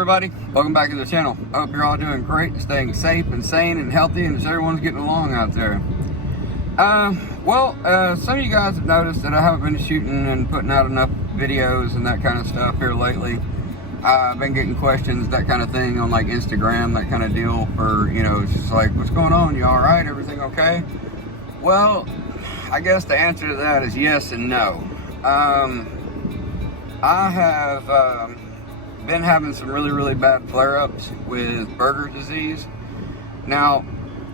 everybody, welcome back to the channel. I hope you're all doing great, staying safe and sane and healthy, and everyone's getting along out there. Some of you guys have noticed that I haven't been shooting and putting out enough videos and that kind of stuff here lately. I've been getting questions, that kind of thing, on like Instagram, that kind of deal for, it's just like, what's going on? You all right? Everything okay? Well, I guess the answer to that is yes and no. I have been having some really bad flare-ups with Buerger disease. Now,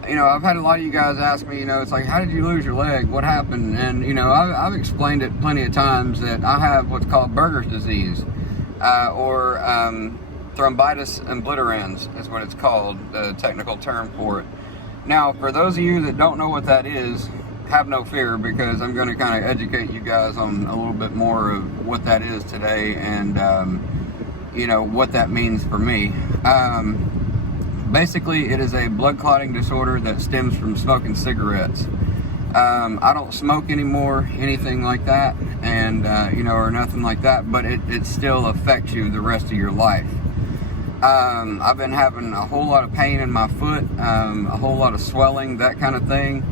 I've had a lot of you guys ask me, it's like, how did you lose your leg? What happened? And, I've explained it plenty of times that I have what's called Buerger's disease, or thrombitis obliterans is what it's called, the technical term for it. Now, for those of you that don't know what that is, have no fear, because I'm going to kind of educate you guys on a little bit more of what that is today and, what that means for me. Basically, it is a blood clotting disorder that stems from smoking cigarettes. I don't smoke anymore, anything like that, and, or nothing like that, but it still affects you the rest of your life. I've been having a whole lot of pain in my foot, a whole lot of swelling, that kind of thing.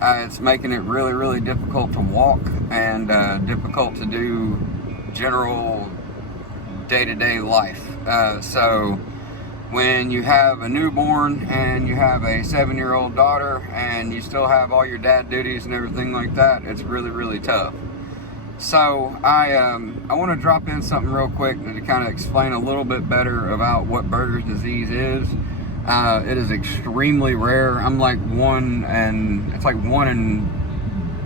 It's making it really difficult to walk and difficult to do general day-to-day life. So when you have a newborn and you have a 7-year-old daughter and you still have all your dad duties and everything like that, it's really tough. So I want to drop in something real quick to kind of explain a little bit better about what Buerger's disease is. It is extremely rare. It's like one in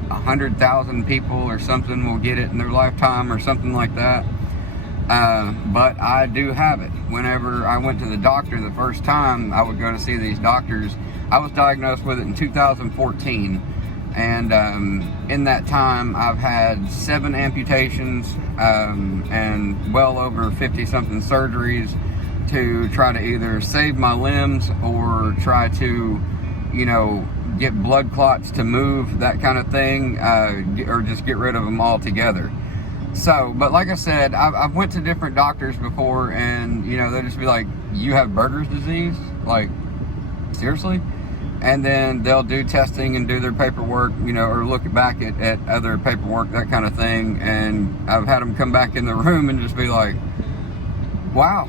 100,000 people or something will get it in their lifetime or something like that. But I do have it. Whenever I went to the doctor the first time, I would go to see these doctors. I was diagnosed with it in 2014. And in that time, I've had 7 amputations and well over 50-something surgeries to try to either save my limbs or try to, get blood clots to move, that kind of thing, or just get rid of them altogether. So, but like I said, I've went to different doctors before, and, they'll just be like, you have Buerger's disease? Like, seriously? And then they'll do testing and do their paperwork, or look back at other paperwork, that kind of thing. And I've had them come back in the room and just be like, wow,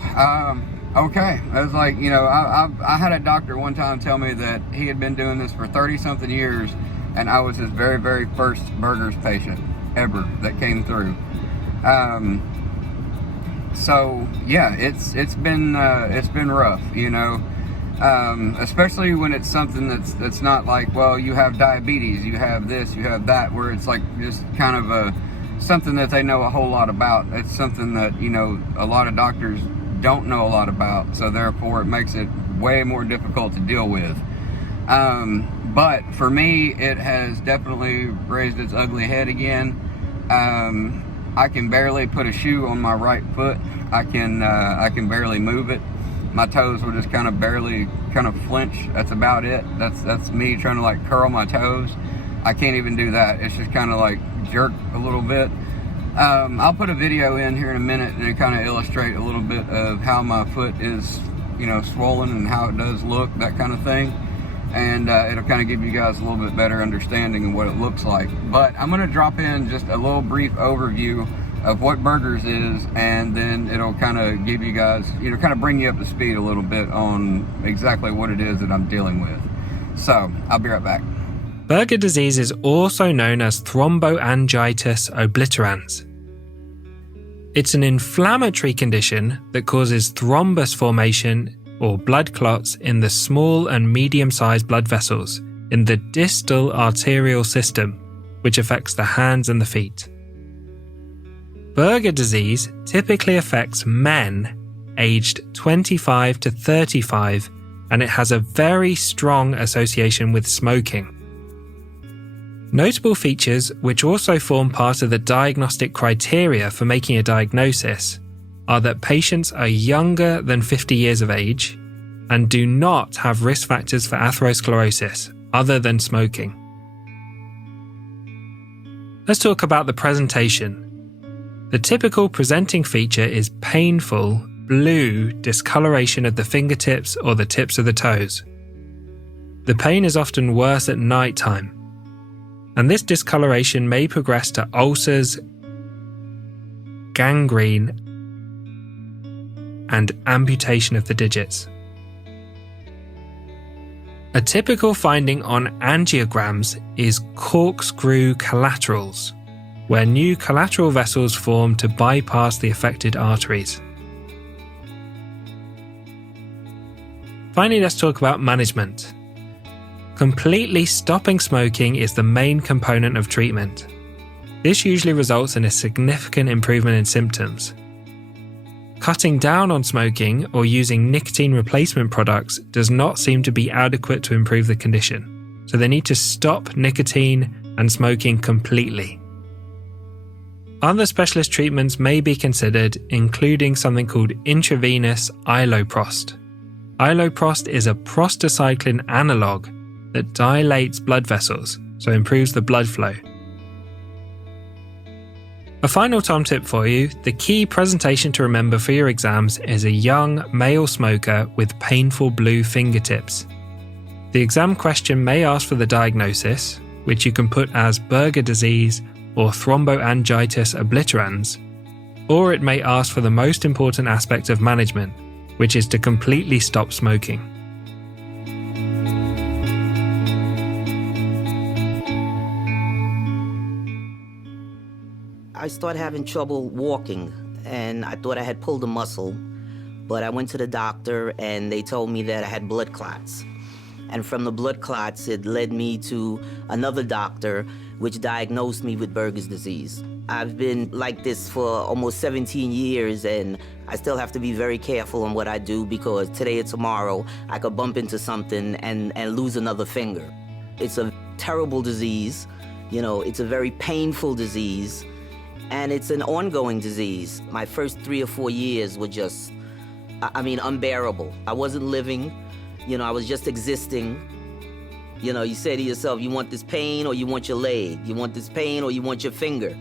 okay. I was like, I had a doctor one time tell me that he had been doing this for 30-something years, and I was his very first Buerger's patient ever that came through. So yeah, it's been rough, especially when it's something that's not like, well, you have diabetes, you have this, you have that, where it's like just kind of something that they know a whole lot about. It's something that, a lot of doctors don't know a lot about, so therefore it makes it way more difficult to deal with. But for me, it has definitely raised its ugly head again. I can barely put a shoe on my right foot. I can barely move it. My toes will just kind of flinch. That's about it. That's me trying to like curl my toes. I can't even do that. It's just kind of like jerk a little bit. I'll put a video in here in a minute and kind of illustrate a little bit of how my foot is, swollen and how it does look, that kind of thing. And it'll kind of give you guys a little bit better understanding of what it looks like. But I'm going to drop in just a little brief overview of what Buerger's is, and then it'll kind of give you guys, kind of bring you up to speed a little bit on exactly what it is that I'm dealing with. So, I'll be right back. Buerger disease is also known as thromboangiitis obliterans. It's an inflammatory condition that causes thrombus formation or blood clots in the small and medium-sized blood vessels in the distal arterial system, which affects the hands and the feet. Buerger disease typically affects men aged 25 to 35, and it has a very strong association with smoking. Notable features, which also form part of the diagnostic criteria for making a diagnosis, are that patients are younger than 50 years of age and do not have risk factors for atherosclerosis other than smoking. Let's talk about the presentation. The typical presenting feature is painful blue discoloration of the fingertips or the tips of the toes. The pain is often worse at night time, and this discoloration may progress to ulcers, gangrene, and amputation of the digits. A typical finding on angiograms is corkscrew collaterals, where new collateral vessels form to bypass the affected arteries. Finally, let's talk about management. Completely stopping smoking is the main component of treatment. This usually results in a significant improvement in symptoms. Cutting down on smoking or using nicotine replacement products does not seem to be adequate to improve the condition, so they need to stop nicotine and smoking completely. Other specialist treatments may be considered, including something called intravenous iloprost. Iloprost is a prostacyclin analog that dilates blood vessels, so improves the blood flow. A final Tom tip for you: the key presentation to remember for your exams is a young male smoker with painful blue fingertips. The exam question may ask for the diagnosis, which you can put as Buerger disease or thromboangiitis obliterans, or it may ask for the most important aspect of management, which is to completely stop smoking. I started having trouble walking, and I thought I had pulled a muscle, but I went to the doctor and they told me that I had blood clots. And from the blood clots, it led me to another doctor, which diagnosed me with Buerger's disease. I've been like this for almost 17 years, and I still have to be very careful on what I do, because today or tomorrow, I could bump into something and lose another finger. It's a terrible disease, it's a very painful disease, and it's an ongoing disease. My first 3 or 4 years were just, unbearable. I wasn't living, I was just existing. You say to yourself, you want this pain or you want your leg? You want this pain or you want your finger?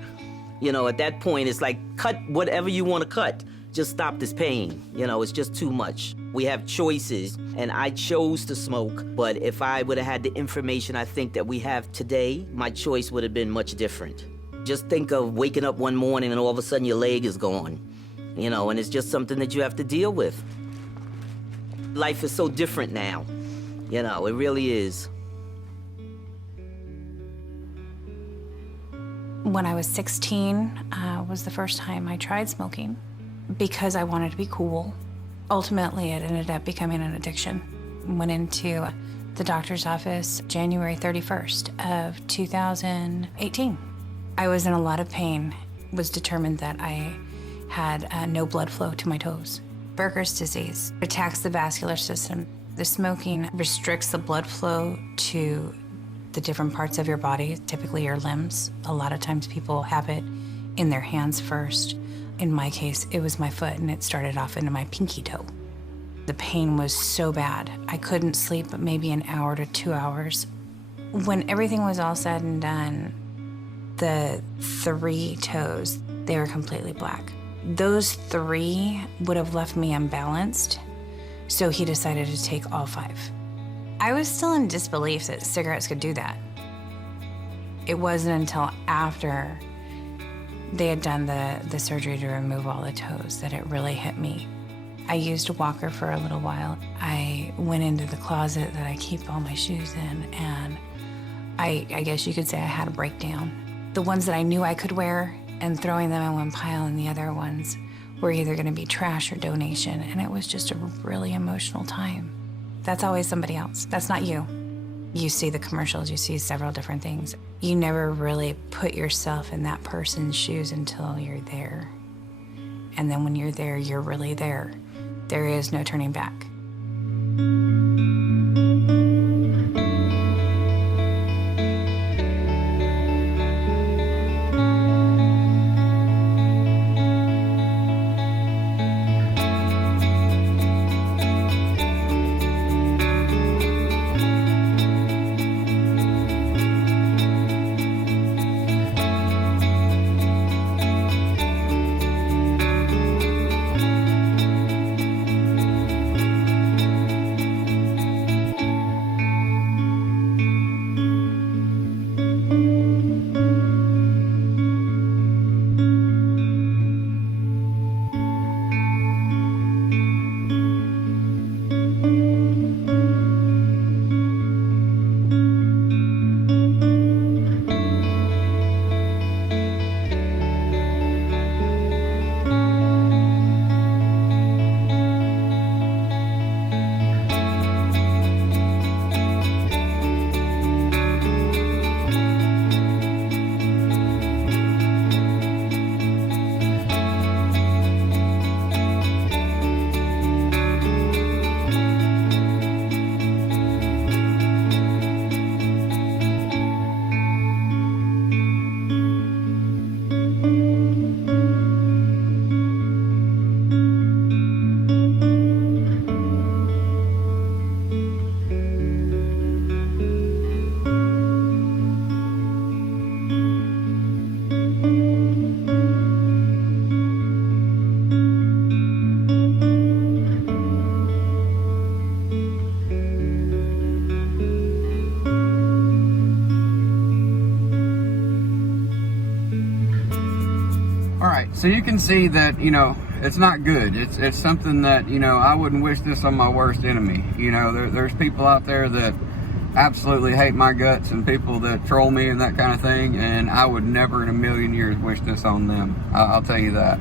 At that point, it's like, cut whatever you want to cut. Just stop this pain. It's just too much. We have choices, and I chose to smoke. But if I would have had the information I think that we have today, my choice would have been much different. Just think of waking up one morning and all of a sudden your leg is gone. And it's just something that you have to deal with. Life is so different now. It really is. When I was 16, was the first time I tried smoking because I wanted to be cool. Ultimately, it ended up becoming an addiction. Went into the doctor's office January 31st of 2018. I was in a lot of pain. It was determined that I had no blood flow to my toes. Buerger's disease attacks the vascular system. The smoking restricts the blood flow to the different parts of your body, typically your limbs. A lot of times people have it in their hands first. In my case, it was my foot, and it started off into my pinky toe. The pain was so bad. I couldn't sleep maybe an hour to 2 hours. When everything was all said and done, the 3 toes, they were completely black. Those 3 would have left me unbalanced, so he decided to take all 5. I was still in disbelief that cigarettes could do that. It wasn't until after they had done the surgery to remove all the toes that it really hit me. I used a walker for a little while. I went into the closet that I keep all my shoes in, and I guess you could say I had a breakdown. The ones that I knew I could wear and throwing them in one pile, and the other ones were either going to be trash or donation, and it was just a really emotional time. That's always somebody else. That's not you. You see the commercials, you see several different things. You never really put yourself in that person's shoes until you're there. And then when you're there, you're really there. There is no turning back. right, so you can see that, you know, it's not good. It's something that, you know, I wouldn't wish this on my worst enemy. You know, there's people out there that absolutely hate my guts and people that troll me and that kind of thing, and I would never in a million years wish this on them. I'll tell you that.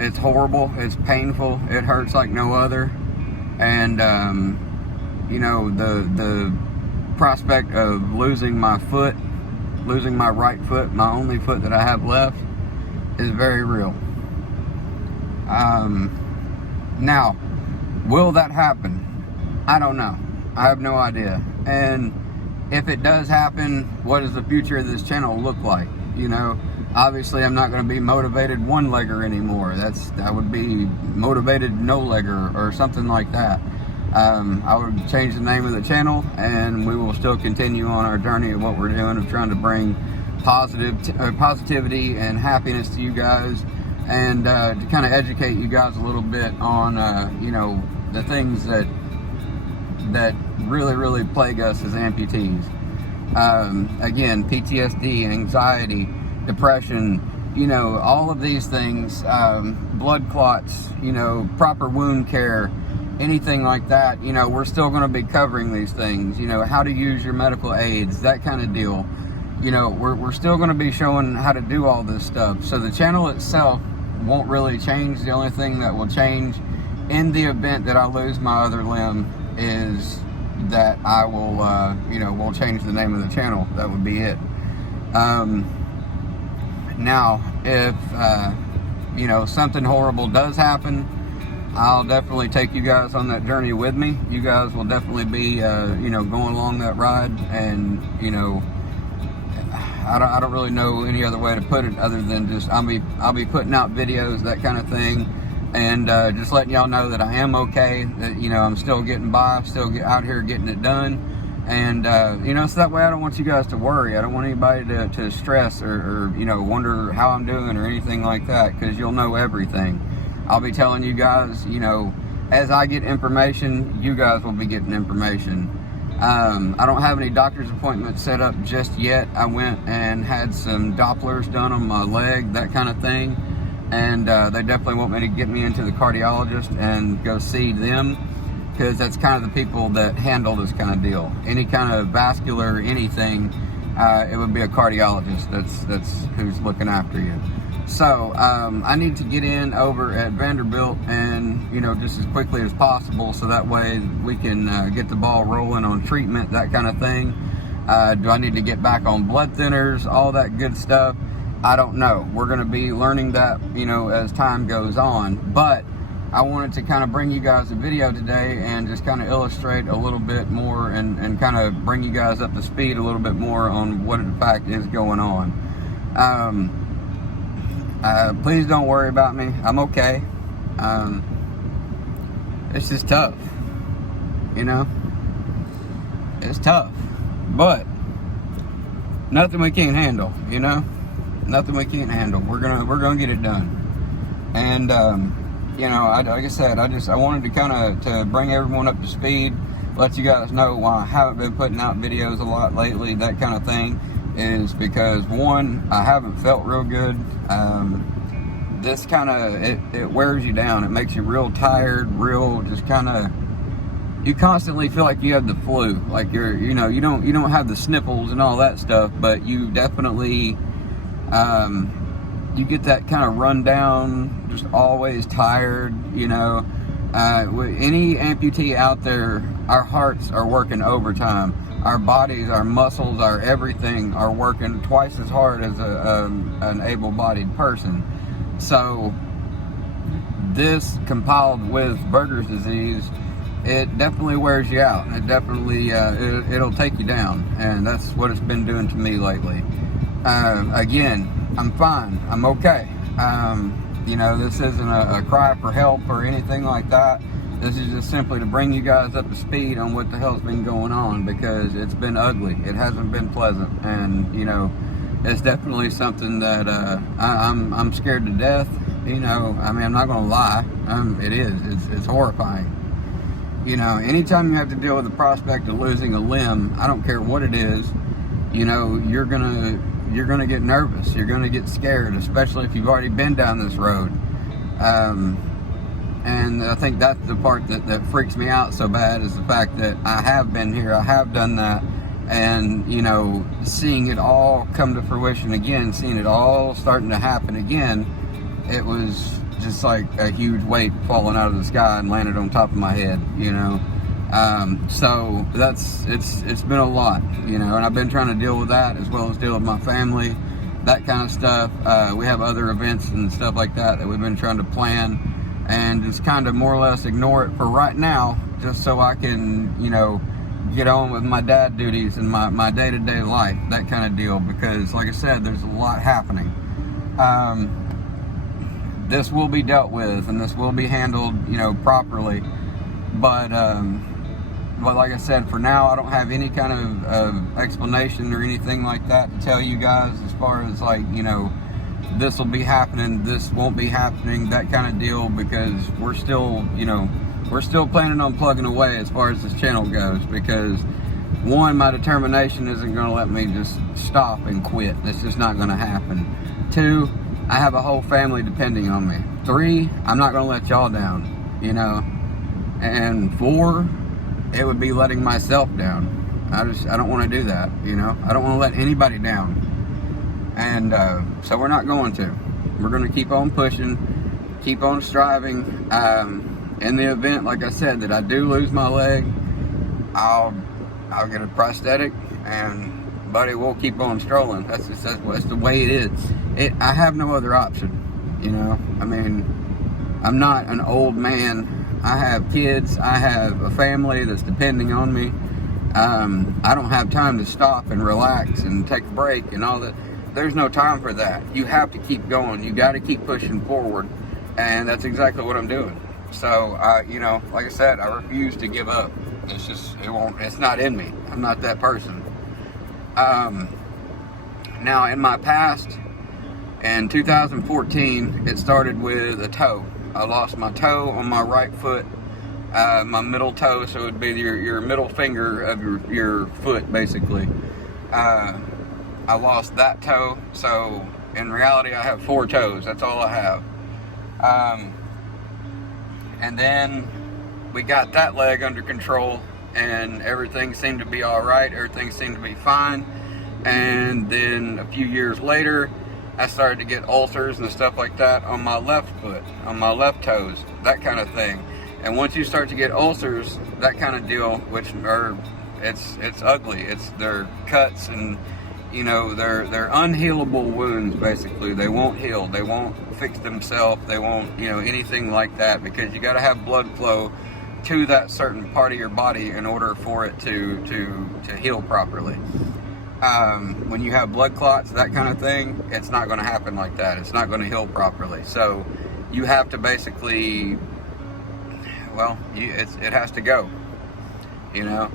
It's horrible. It's painful. It hurts like no other. And, you know, the prospect of losing my foot, losing my right foot, my only foot that I have left, is very real. Now, will that happen? I don't know. I have no idea. And if it does happen, what does the future of this channel look like? You know, obviously I'm not going to be motivated one-legger anymore. I would be motivated no-legger or something like that. I would change the name of the channel, and we will still continue on our journey of what we're doing, of trying to bring positivity and happiness to you guys, and to kind of educate you guys a little bit on, you know, the things that really plague us as amputees. Again, PTSD, anxiety, depression, you know, all of these things, blood clots, you know, proper wound care, anything like that, you know, we're still going to be covering these things, you know, how to use your medical aids, that kind of deal. You know, we're still going to be showing how to do all this stuff. So the channel itself won't really change. The only thing that will change in the event that I lose my other limb is that I will, you know, we'll change the name of the channel. That would be it. Now, if, you know, something horrible does happen, I'll definitely take you guys on that journey with me. You guys will definitely be, you know, going along that ride, and, you know, I don't really know any other way to put it other than just I'll be putting out videos, that kind of thing, and just letting y'all know that I am okay, that, you know, I'm still getting by, still out here getting it done, and you know, so that way I don't want you guys to worry. I don't want anybody to stress or you know, wonder how I'm doing or anything like that, because you'll know everything. I'll be telling you guys, you know, as I get information, you guys will be getting information. I don't have any doctor's appointments set up just yet. I went and had some Dopplers done on my leg, that kind of thing, and they definitely want me to get me into the cardiologist and go see them, because that's kind of the people that handle this kind of deal. Any kind of vascular anything, it would be a cardiologist. That's who's looking after you. So I need to get in over at Vanderbilt, and, you know, just as quickly as possible, so that way we can get the ball rolling on treatment, that kind of thing. Do I need to get back on blood thinners, all that good stuff? I don't know. We're going to be learning that, you know, as time goes on. But I wanted to kind of bring you guys a video today and just kind of illustrate a little bit more and kind of bring you guys up to speed a little bit more on what in fact is going on. Please don't worry about me. I'm okay. It's just tough, you know. It's tough, but nothing we can't handle, you know. Nothing we can't handle. We're gonna get it done. And you know, like I said, I wanted to kind of to bring everyone up to speed, let you guys know why I haven't been putting out videos a lot lately, that kind of thing. Is because, one, I haven't felt real good. This kind of, it wears you down. It makes you real tired, real just kind of, you constantly feel like you have the flu. Like you're, you know, you don't have the sniffles and all that stuff, but you definitely, you get that kind of run down, just always tired, you know. Any amputee out there, our hearts are working overtime. Our bodies, our muscles, our everything are working twice as hard as an able-bodied person. So this, compiled with Buerger's disease, it definitely wears you out. It definitely, it'll take you down. And that's what it's been doing to me lately. Again, I'm fine. I'm okay. You know, this isn't a cry for help or anything like that. This is just simply to bring you guys up to speed on what the hell's been going on, because it's been ugly. It hasn't been pleasant, and, you know, it's definitely something that I'm scared to death. You know, I mean, I'm not gonna lie. It's horrifying. You know, anytime you have to deal with the prospect of losing a limb, I don't care what it is, you know, you're gonna get nervous. You're gonna get scared, especially if you've already been down this road. And I think that's the part that freaks me out so bad, is the fact that I have been here, I have done that, and, you know, seeing it all come to fruition again, seeing it all starting to happen again, it was just like a huge weight falling out of the sky and landed on top of my head, you know. So it's been a lot, you know, and I've been trying to deal with that as well as deal with my family, that kind of stuff. We have other events and stuff like that we've been trying to plan, and just kind of more or less ignore it for right now, just so I can, you know, get on with my dad duties and my day-to-day life, that kind of deal, because like I said, there's a lot happening. This will be dealt with and this will be handled, you know, properly, but like I said, for now I don't have any kind of explanation or anything like that to tell you guys, as far as, like, you know, this will be happening, this won't be happening, that kind of deal, because we're still, you know, we're still planning on plugging away as far as this channel goes, because one, my determination isn't going to let me just stop and quit. It's just not going to happen. Two, I have a whole family depending on me. Three, I'm not going to let y'all down, you know. And four, it would be letting myself down. I don't want to do that, you know. I don't want to let anybody down. And so we're not going to. We're going to keep on pushing, keep on striving. In the event, like I said, that I do lose my leg, I'll get a prosthetic, and buddy, we'll keep on strolling. That's the way it is. I have no other option, you know. I mean, I'm not an old man. I have kids. I have a family that's depending on me. I don't have time to stop and relax and take a break and all that. There's no time for that. You have to keep going. You got to keep pushing forward, and that's exactly what I'm doing. So, you know, like I said, I refuse to give up. It's just, it's not in me. I'm not that person. Now, in my past, in 2014, it started with a toe. I lost my toe on my right foot, my middle toe, so it would be your middle finger of your foot, basically. I lost that toe, so in reality I have 4 toes. That's all I have. And then we got that leg under control, and everything seemed to be alright, everything seemed to be fine. And then a few years later, I started to get ulcers and stuff like that on my left foot, on my left toes, that kind of thing. And once you start to get ulcers, that kind of deal, which are, it's ugly. They're cuts, and, you know, they're unhealable wounds, basically. They won't heal. They won't fix themselves. They won't, you know, anything like that, because you got to have blood flow to that certain part of your body in order for it to heal properly. When you have blood clots, that kind of thing, it's not going to happen like that. It's not going to heal properly. So you have to basically, well, it has to go, you know.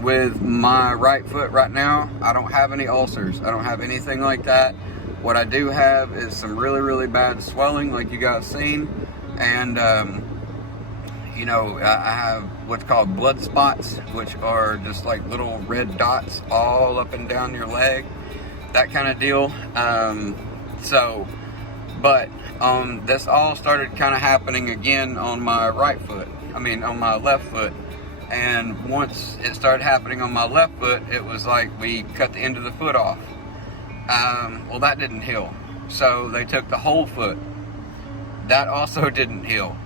With my right foot right now, I don't have any ulcers. I don't have anything like that. What I do have is some really, really bad swelling, like you guys seen. And, you know, I have what's called blood spots, which are just like little red dots all up and down your leg, that kind of deal. But this all started kind of happening again on my on my left foot. And once it started happening on my left foot, it was like we cut the end of the foot off. Well, that didn't heal. So they took the whole foot. That also didn't heal.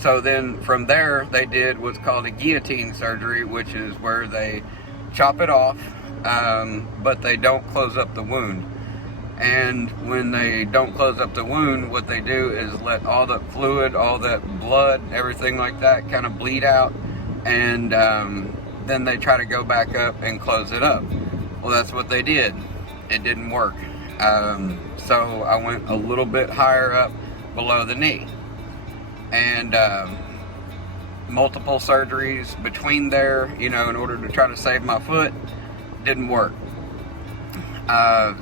So then from there, they did what's called a guillotine surgery, which is where they chop it off, but they don't close up the wound. And when they don't close up the wound, what they do is let all that fluid, all that blood, everything like that kind of bleed out, and then they try to go back up and close it up. Well, that's what they did. It didn't work. So I went a little bit higher up below the knee. And multiple surgeries between there, you know, in order to try to save my foot, didn't work.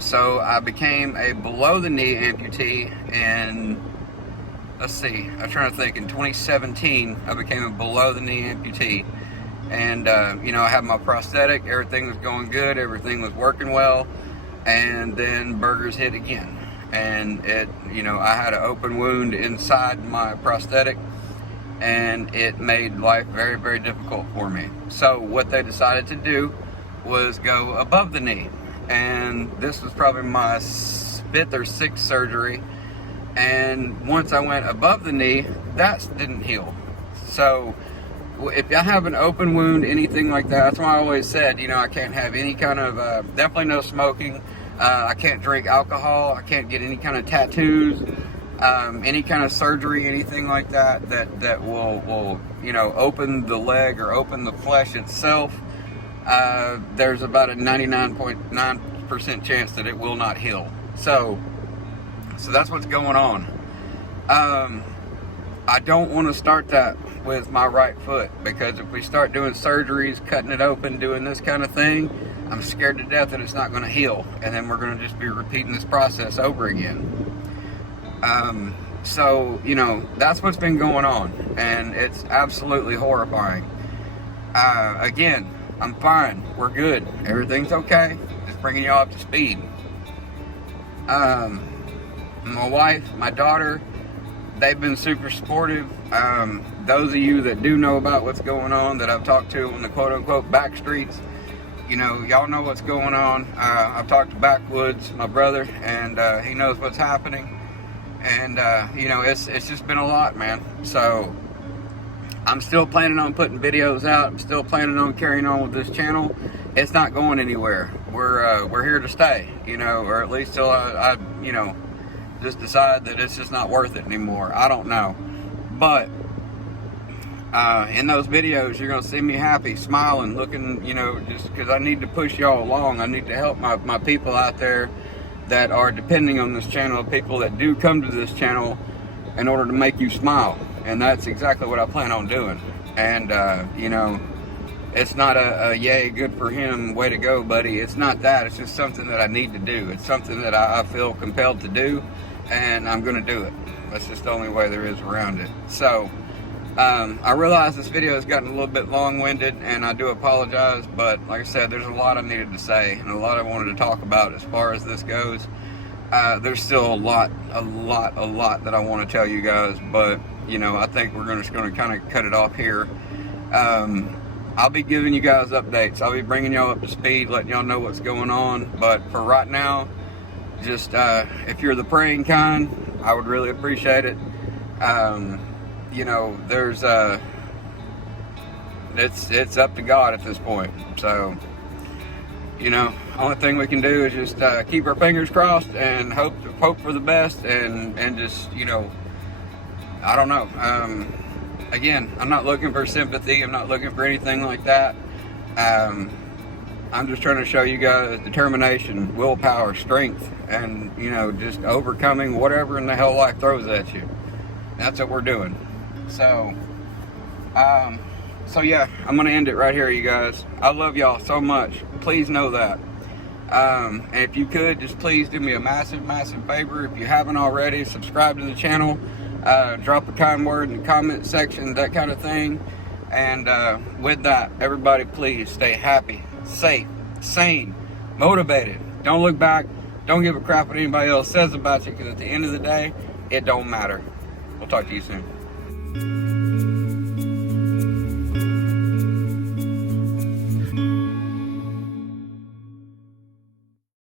So I became a below-the-knee amputee in, let's see, I'm trying to think, in 2017, I became a below-the-knee amputee. And, you know, I had my prosthetic, everything was going good, everything was working well, and then Buerger's hit again. And it, you know, I had an open wound inside my prosthetic, and it made life very, very difficult for me. So what they decided to do was go above the knee. And this was probably my 5th or 6th surgery. And once I went above the knee, that didn't heal. So if I have an open wound, anything like that, that's why I always said, you know, I can't have any kind of, definitely no smoking. I can't drink alcohol. I can't get any kind of tattoos, any kind of surgery, anything like that, that will, you know, open the leg or open the flesh itself. There's about a 99.9% chance that it will not heal. So that's what's going on. I don't want to start that with my right foot, because if we start doing surgeries, cutting it open, doing this kind of thing, I'm scared to death that it's not going to heal, and then we're going to just be repeating this process over again. So, you know, that's what's been going on, and it's absolutely horrifying. Again, I'm fine, we're good, everything's okay, just bringing y'all up to speed. My wife, my daughter, they've been super supportive. Those of you that do know about what's going on, that I've talked to on the quote-unquote back streets, you know, y'all know what's going on. I've talked to Backwoods, my brother, and he knows what's happening. And, you know, it's just been a lot, man. So I'm still planning on putting videos out. I'm still planning on carrying on with this channel. It's not going anywhere. We're here to stay, you know, or at least till I you know, just decide that it's just not worth it anymore. I don't know. But in those videos, you're going to see me happy, smiling, looking, you know, just because I need to push y'all along. I need to help my people out there that are depending on this channel, people that do come to this channel in order to make you smile. And that's exactly what I plan on doing. And, you know, it's not a yay, good for him, way to go, buddy. It's not that. It's just something that I need to do. It's something that I feel compelled to do, and I'm going to do it. That's just the only way there is around it. So, I realize this video has gotten a little bit long-winded, and I do apologize, but like I said, there's a lot I needed to say, and a lot I wanted to talk about as far as this goes. There's still a lot that I want to tell you guys, but, you know, I think we're just going to kind of cut it off here. I'll be giving you guys updates. I'll be bringing y'all up to speed, letting y'all know what's going on, but for right now, just, if you're the praying kind, I would really appreciate it. You know, there's it's up to God at this point. So, you know, only thing we can do is just keep our fingers crossed and hope for the best, and just, you know, I don't know. Again, I'm not looking for sympathy. I'm not looking for anything like that. I'm just trying to show you guys determination, willpower, strength, and, you know, just overcoming whatever in the hell life throws at you. That's what we're doing. So, yeah, I'm going to end it right here, you guys. I love y'all so much. Please know that. And if you could, just please do me a massive favor. If you haven't already, subscribe to the channel. Drop a kind word in the comment section, that kind of thing. And with that, everybody, please stay happy, safe, sane, motivated. Don't look back. Don't give a crap what anybody else says about you, because at the end of the day, it don't matter. We'll talk to you soon.